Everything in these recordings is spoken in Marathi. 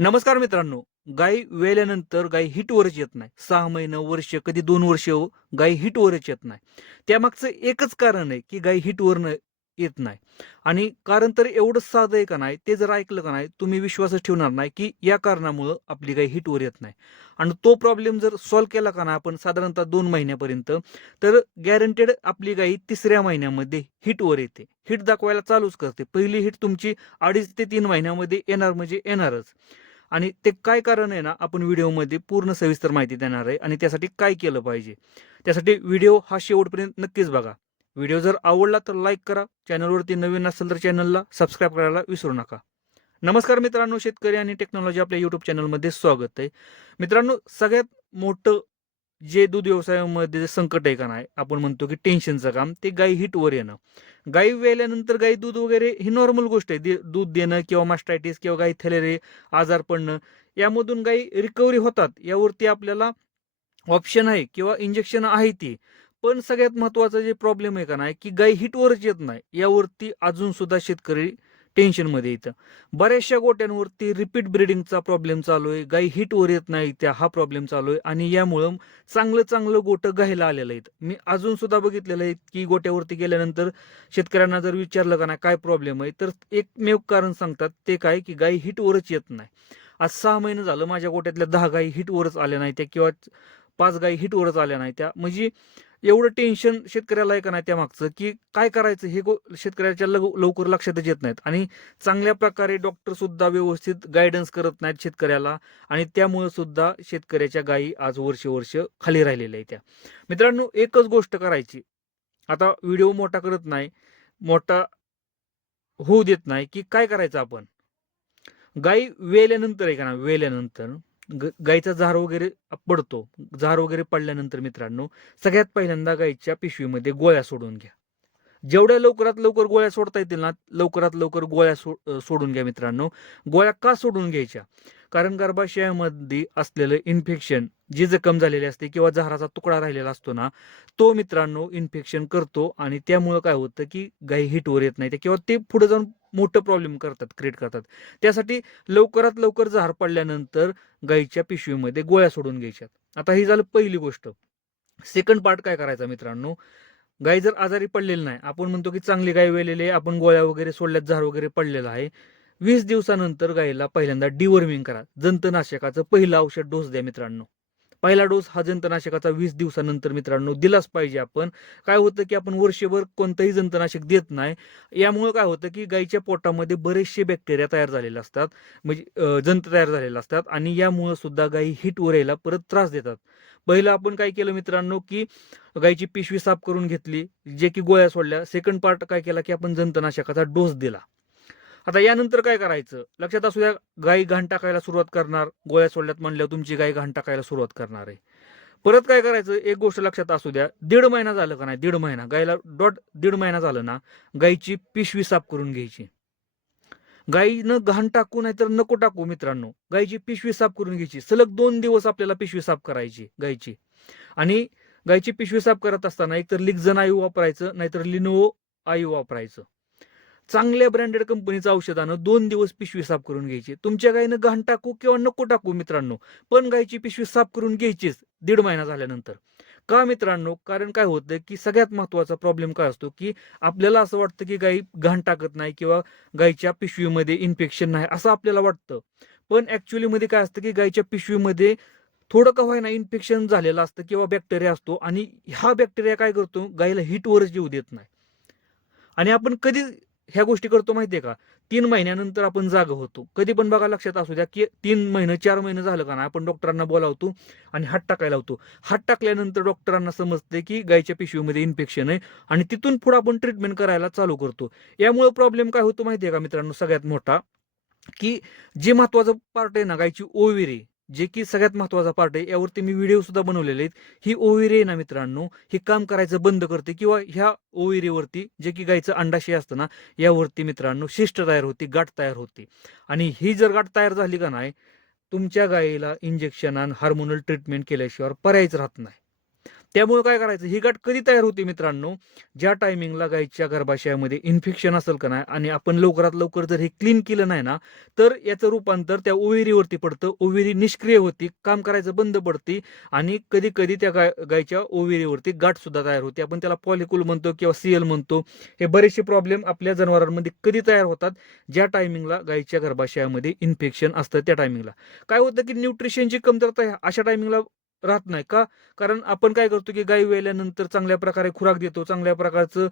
नमस्कार मित्रांनो. गाय वेल्यानंतर गाय हिटवरच येत नाही. 6 महिने, वर्ष, कधी 2 वर्ष गाय हिटवरच येत नाही. त्यामागचं एकच कारण आहे, की गाय हिटवरनं येत नाही. आणि कारण तर एवढं साधं आहे का नाही, ते जर ऐकलं का नाही, तुम्ही विश्वासच ठेवणार नाही, की या कारणामुळं आपली गाय हिटवर येत नाही. आणि तो प्रॉब्लेम जर सॉल्व्ह केला का नाही आपण साधारणतः 2 महिन्यापर्यंत, तर गॅरंटेड आपली गाय 3ऱ्या महिन्यामध्ये हिटवर येते. हिट दाखवायला चालूच करते. पहिली हिट तुमची 2.5 ते 3 महिन्यामध्ये येणार म्हणजे येणारच. आणि ते काय कारण आहे ना, आपण व्हिडिओमध्ये पूर्ण सविस्तर माहिती देणार आहे आणि त्यासाठी काय केलं पाहिजे. त्यासाठी व्हिडिओ हा शेवटपर्यंत नक्कीच बघा. व्हिडिओ जर आवडला तर लाईक करा. चॅनलवरती नवीन असेल तर चॅनलला सबस्क्राईब करायला विसरू नका. नमस्कार मित्रांनो, शेतकरी आणि टेक्नॉलॉजी आपल्या यूट्यूब चॅनलमध्ये स्वागत आहे. मित्रांनो, सगळ्यात मोठं जे दूध व्यवसायामध्ये जे संकट आहे का नाही, आपण म्हणतो की टेन्शनचं काम, ते गाई हिटवर येणं. गाई वेल्यानंतर गाई दूध वगैरे ही नॉर्मल गोष्ट आहे. दूध देणं किंवा मास्टायटिस किंवा गाई थॅलेरी आजार पडणं, यामधून गाई रिकव्हरी होतात. यावरती आपल्याला ऑप्शन आहे किंवा इंजेक्शन आहे ती. पण सगळ्यात महत्त्वाचा जे प्रॉब्लेम आहे का नाही, की गाय हिटवरच येत नाही. यावरती अजून सुद्धा शेतकरी टेन्शनमध्ये येतं. बऱ्याचशा गोट्यांवरती रिपीट ब्रीडिंगचा प्रॉब्लेम चालू आहे. गाय हिटवर येत नाही त्या हा प्रॉब्लेम चालू आहे आणि यामुळं चांगलं गोटं गायला आलेलं आहेत. मी अजून सुद्धा बघितलेलं आहे, की गोट्यावरती गेल्यानंतर शेतकऱ्यांना जर विचारलं का नाही काय प्रॉब्लेम आहे, तर एकमेव कारण सांगतात ते काय, की गाय हिटवरच येत नाही. आज 6 महिने झालं माझ्या गोट्यातल्या 10 गायी हिटवरच आल्या नाहीत्या किंवा 5 गायी हिटवरच आल्या नाहीत्या. म्हणजे एवढं टेन्शन शेतकऱ्याला आहे का नाही त्यामागचं, की काय करायचं हे शेतकऱ्याच्या लवकर लक्षातच येत नाहीत आणि चांगल्या प्रकारे डॉक्टर सुद्धा व्यवस्थित गाईडन्स करत नाहीत शेतकऱ्याला आणि त्यामुळे सुद्धा शेतकऱ्याच्या गायी आज वर्ष खाली राहिलेल्या आहेत त्या. मित्रांनो, एकच गोष्ट करायची. आता व्हिडिओ मोठा करत नाही, मोठा होऊ देत नाही, की काय करायचं आपण? गाई वेल्यानंतर आहे का ना, वेल्यानंतर गाईचा झार वगैरे पडतो. झार वगैरे पडल्यानंतर मित्रांनो, सगळ्यात पहिल्यांदा गाईच्या पिशवीमध्ये गोळ्या सोडून घ्या. जेवढ्या लवकरात लवकर गोळ्या सोडता येतील ना, लवकरात लवकर गोळ्या सोडून घ्या मित्रांनो. गोळ्या का सोडून घ्यायच्या? कारण गर्भाशयामध्ये असलेलं इन्फेक्शन जी जखम झालेली असते किंवा झाराचा तुकडा राहिलेला असतो ना, तो मित्रांनो इन्फेक्शन करतो आणि त्यामुळं काय होतं, की गाय हिटवर येत नाही किंवा ते पुढे जाऊन मोठं प्रॉब्लेम क्रिएट करतात. त्यासाठी लवकरात लवकर झार पडल्यानंतर गाईच्या पिशवीमध्ये गोळ्या सोडून घ्यायच्या. आता ही झालं पहिली गोष्ट. सेकंड पार्ट काय करायचा मित्रांनो, गाय जर आजारी पडलेली नाही, आपण म्हणतो की चांगली गाय वेलेली आहे, आपण गोळ्या वगैरे सोडल्यात, झार वगैरे पडलेला आहे. 20 दिवसानंतर गायीला पहिल्यांदा डिवर्मिंग करा. जंतनाशकाचं पहिलं औषध डोस द्या मित्रांनो. पहिला डोस हा जंतनाशकाचा 20 दिवसानंतर मित्रांनो दिलाच पाहिजे आपण. काय होतं की आपण वर्षभर कोणतंही जंतनाशक देत नाही. यामुळं काय होतं की गायीच्या पोटामध्ये बरेचसे बॅक्टेरिया तयार झालेले असतात. म्हणजे जंत तयार झालेले असतात आणि यामुळं सुद्धा गायी हिटवर यायला परत त्रास देतात. पहिलं आपण काय केलं मित्रांनो, की गायीची पिशवी साफ करून घेतली, जे की गोळ्या सोडल्या. सेकंड पार्ट काय केला, की आपण जंतनाशकाचा डोस दिला. आता यानंतर काय करायचं? लक्षात असू द्या, गाय घाण टाकायला सुरुवात करणार. गोळ्या सोडल्यात म्हणल्यावर तुमची गाय घाण टाकायला सुरुवात करणार आहे. परत काय करायचं? एक गोष्ट लक्षात असू द्या, 1.5 महिना झालं का नाही, 1.5 महिना गायला 1.5 महिना झालं ना, गायीची पिशवी साफ करून घ्यायची. गायीनं घाण टाकू नाही तर नको टाकू मित्रांनो. गायीची पिशवी साफ करून घ्यायची. सलग 2 दिवस आपल्याला पिशवी साफ करायची गायीची. आणि गायीची पिशवी साफ करत असताना एकतर लिक्झन आयु वापरायचं, नाहीतर लिनोवो आयु वापरायचं. चांगल्या ब्रँडेड कंपनीचं औषध आणून 2 दिवस पिशवी साफ करून घ्यायची. तुमच्या गायीनं घाण टाकू किंवा नको टाकू मित्रांनो, पण गायीची पिशवी साफ करून घ्यायचीच 1.5 महिना झाल्यानंतर. का मित्रांनो? कारण काय होतं, की सगळ्यात महत्त्वाचा प्रॉब्लेम काय असतो, की आपल्याला असं वाटतं, की गाई घाण टाकत नाही किंवा गायीच्या पिशवीमध्ये इन्फेक्शन नाही असं आपल्याला वाटतं. पण ॲक्चुअलीमध्ये काय असतं, की गायीच्या पिशवीमध्ये थोडं का होईना इन्फेक्शन झालेलं असतं किंवा बॅक्टेरिया असतो आणि हा बॅक्टेरिया काय करतो, गायीला हीटवरच येऊ देत नाही. आणि आपण कधी ह्या गोष्टी करतो माहितीये का? 3 महिन्यानंतर आपण जागं होतो. कधी पण बघा लक्षात असू द्या, की 3 महिने 4 महिने झालं का नाही, आपण डॉक्टरांना बोलावतो आणि हात टाकायला लावतो. हात टाकल्यानंतर डॉक्टरांना समजते, की गायीच्या पिशवीमध्ये इन्फेक्शन आहे आणि तिथून पुढे आपण ट्रीटमेंट करायला चालू करतो. यामुळे प्रॉब्लेम काय होतो माहितीये का मित्रांनो सगळ्यात मोठा, की जे महत्वाचं पार्ट आहे ना गायची ओविरी, जे की सगळ्यात महत्वाचा पार्ट आहे, यावरती मी व्हिडिओ सुद्धा बनवलेले आहेत. ही ओविरी आहे ना मित्रांनो, हे काम करायचं बंद करते किंवा ह्या ओविरीवरती जे की गायचं अंडाशय असतं ना, यावरती मित्रांनो शिस्ट तयार होती, गाठ तयार होती. आणि ही जर गाठ तयार झाली का नाही, तुमच्या गायीला इंजेक्शन आणि हार्मोनल ट्रीटमेंट केल्याशिवाय पर्यायच राहत नाही. त्यामुळे काय करायचं, ही गाठ कधी तयार होते मित्रांनो, ज्या टायमिंगला गायीच्या गर्भाशयामध्ये इन्फेक्शन असेल का नाही आणि आपण लवकरात लवकर जर हे क्लीन केलं नाही ना, तर याचं रूपांतर त्या ओव्हेरीवरती पडतं. ओव्हेरी निष्क्रिय होती, काम करायचं बंद पडते आणि कधी कधी त्या गायीच्या ओव्हेरीवरती गाठ सुद्धा तयार होते. आपण त्याला पॉलिक्यूल म्हणतो किंवा सीएल म्हणतो. हे बरेचसे प्रॉब्लेम आपल्या जनावरांमध्ये कधी तयार होतात, ज्या टायमिंगला गायीच्या गर्भाशयामध्ये इन्फेक्शन असतं त्या टायमिंगला. काय होतं की न्यूट्रिशनची कमतरता अशा टायमिंगला राहत नाही का, कारण आपण काय करतो की गाई वेल्यानंतर चांगल्या प्रकारे खुराक देतो, चांगल्या प्रकारचं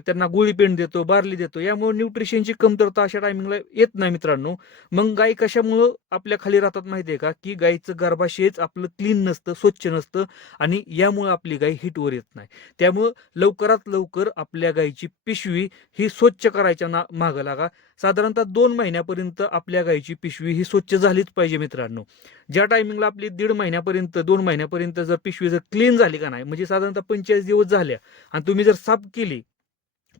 त्यांना गोळी पेंड देतो, बारली देतो, यामुळे न्यूट्रिशनची कमतरता अशा टायमिंगला येत नाही मित्रांनो. मग गाय कशामुळं आपल्या खाली राहतात माहितीये का, की गायीचं गर्भाशयच आपलं क्लीन नसतं, स्वच्छ नसतं आणि यामुळे आपली गाय हिटवर येत नाही. त्यामुळं लवकरात लवकर आपल्या गायीची पिशवी ही स्वच्छ करायच्या मागं लागा. साधारणतः 2 महिन्यापर्यंत आपल्या गायीची पिशवी ही स्वच्छ झालीच पाहिजे मित्रांनो. ज्या टायमिंगला आपली 1.5 महिन्यापर्यंत 2 महिन्यापर्यंत जर पिशवी जर क्लीन झाली का नाही, म्हणजे साधारणतः 45 दिवस झाल्या आणि तुम्ही जर साफ केली,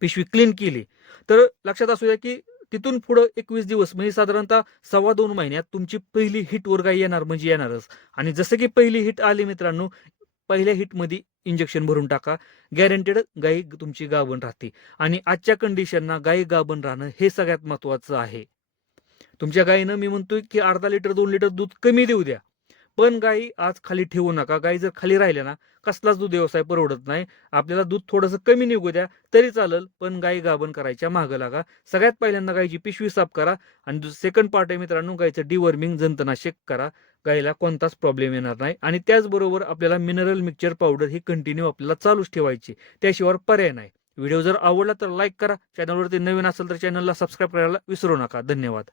पिशवी क्लीन केली, तर लक्षात असू द्या की तिथून पुढं 21 दिवस म्हणजे साधारणतः 2.25 महिन्यात तुमची पहिली हिटवर गाय येणार म्हणजे येणारच. आणि जसं की पहिली हिट आली मित्रांनो, पहिल्या हिटमध्ये इंजेक्शन भरून टाका, गॅरंटेड गाई तुमची गाभण राहते. आणि आजच्या कंडिशनना गाई गाभण राहणं हे सगळ्यात महत्वाचं आहे. तुमच्या गायीनं मी म्हणतोय की अर्धा लिटर 2 लिटर दूध कमी देऊ द्या, पण गायी आज खाली ठेवू नका. गायी जर खाली राहिल्या ना, कसलाच दूध व्यवसाय परवडत नाही. आपल्याला दूध थोडंसं कमी निघू द्या तरी चालेल, पण गायी गाभण करायच्या मागं लागा. सगळ्यात पहिल्यांदा गायीची पिशवी साफ करा आणि सेकंड पार्ट आहे मित्रांनो, गायीचं डिवर्मिंग जंतनाशक करा. गायीला कोणताच प्रॉब्लेम येणार नाही. आणि त्याचबरोबर आपल्याला मिनरल मिक्सचर पावडर ही कंटिन्यू आपल्याला चालूच ठेवायची, त्याशिवाय पर्याय नाही. व्हिडिओ जर आवडला तर लाईक करा. चॅनलवरती नवीन असेल तर चॅनलला सबस्क्राईब करायला विसरू नका. धन्यवाद.